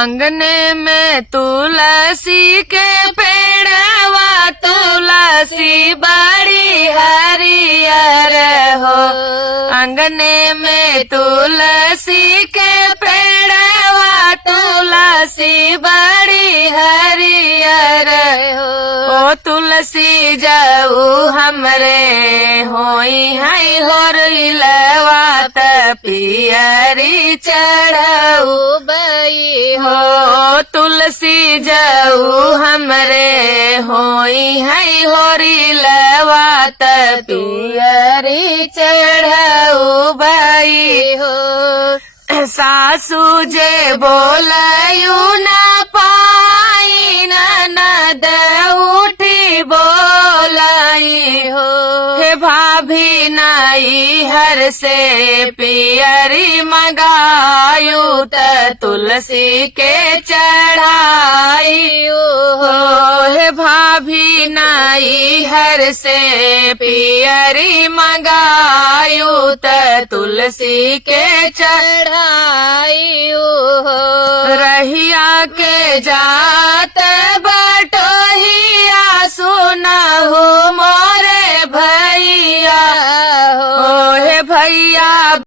अंगने में तुलसी के पेड़वा तुलसी बड़ी हरियर हो। अंगने में तुलसी के पेड़वा तुलसी बड़ी हरियर हो। ओ तुलसी जाऊ हमरे होई है होरिलवा त पियरी चढ़ऊ बई हो। तुलसी जाऊ हमरे होई है होरिलवा त पियरी चढ़ऊ बई हो। सासू जे बोलयू न पाई ननद उठी बोलाई हो। हे भाभी नाई हर से पियरी मगायू त तुलसी के चढ़ाई हो। हे भाभी नाई हर से पियरी मगायू त तुलसी के चढ़ाई हो। रहिया के जात